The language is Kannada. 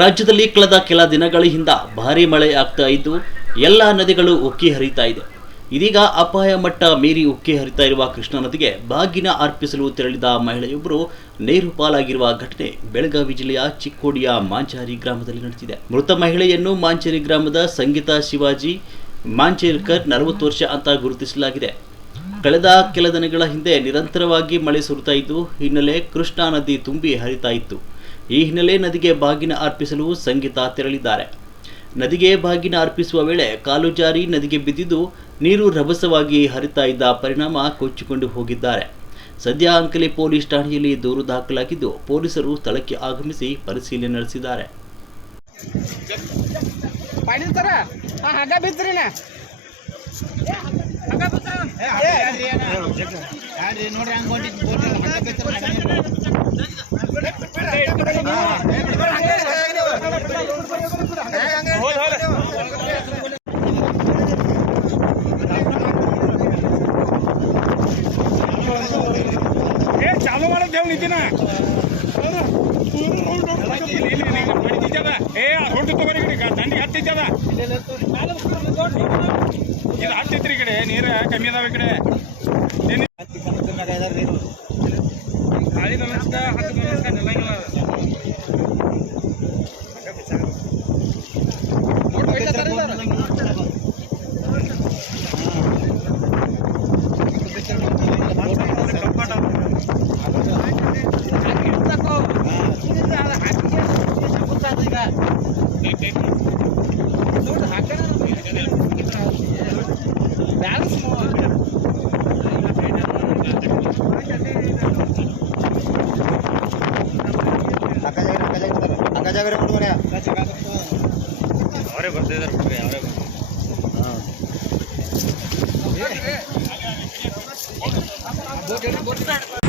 ರಾಜ್ಯದಲ್ಲಿ ಕಳೆದ ಕೆಲ ದಿನಗಳ ಹಿಂದ ಭಾರೀ ಮಳೆ ಆಗ್ತಾ ಇದ್ದು ಎಲ್ಲ ನದಿಗಳು ಉಕ್ಕಿ ಹರಿತಾ ಇದೆ. ಇದೀಗ ಅಪಾಯ ಮಟ್ಟ ಮೀರಿ ಉಕ್ಕಿ ಹರಿತಾ ಇರುವ ಕೃಷ್ಣಾ ನದಿಗೆ ಬಾಗಿನ ಅರ್ಪಿಸಲು ತೆರಳಿದ ಮಹಿಳೆಯೊಬ್ಬರು ನೀರು ಪಾಲಾಗಿರುವ ಘಟನೆ ಬೆಳಗಾವಿ ಜಿಲ್ಲೆಯ ಚಿಕ್ಕೋಡಿಯ ಮಾಂಚಾರಿ ಗ್ರಾಮದಲ್ಲಿ ನಡೆದಿದೆ. ಮೃತ ಮಹಿಳೆಯನ್ನು ಮಾಂಚೇರಿ ಗ್ರಾಮದ ಸಂಗೀತಾ ಶಿವಾಜಿ ಮಾಂಚೇರ್ಕರ್ ನಲವತ್ತು ವರ್ಷ ಅಂತ ಗುರುತಿಸಲಾಗಿದೆ. ಕಳೆದ ಕೆಲ ದಿನಗಳ ಹಿಂದೆ ನಿರಂತರವಾಗಿ ಮಳೆ ಸುರಿತಾ ಇದ್ದು, ಹಿನ್ನೆಲೆ ಕೃಷ್ಣಾ ನದಿ ತುಂಬಿ ಹರಿತಾ ಇತ್ತು. ಈ ಹಿನ್ನೆಲೆ ನದಿಗೆ ಬಾಗಿನ ಅರ್ಪಿಸಲು ಸಂಗೀತ ತೆರಳಿದ್ದಾರೆ. ನದಿಗೆ ಬಾಗಿನ ಅರ್ಪಿಸುವ ವೇಳೆ ಕಾಲು ಜಾರಿ ನದಿಗೆ ಬಿದ್ದಿದ್ದು ನೀರು ರಭಸವಾಗಿ ಹರಿತಾ ಇದ್ದ ಪರಿಣಾಮ ಕೊಚ್ಚಿಕೊಂಡು ಹೋಗಿದ್ದಾರೆ. ಸದ್ಯ ಅಂಕಲಿ ಪೊಲೀಸ್ ಠಾಣೆಯಲ್ಲಿ ದೂರು ದಾಖಲಾಗಿದ್ದು, ಪೊಲೀಸರು ಸ್ಥಳಕ್ಕೆ ಆಗಮಿಸಿ ಪರಿಶೀಲನೆ ನಡೆಸಿದ್ದಾರೆ. ನೋಡ್ರಿ ನಿಂತಿನ ಏ ಹೊಂಟು ತಗೋರಿ ಕಡೆ ದಂಡಿಗೆ ಹತ್ತಿದ್ದದ ಇದು ಹತ್ತಿತ್ರಿ ಕಡೆ ನೀರ ಕಮ್ಮಿ ಅದಾವ ಈ ಕಡೆ. ಏನ್- ಗಾಳಿ ಗಮನಿಸ್ಕ ಹತ್ತು ಗಮನಿಸ್ಕ ನಿಲ್ಲಂಗಿಲ್ಲ बनाया मेरे फ़ोटो बनाया अरे बंदे इधर फट गए अरे हाँ?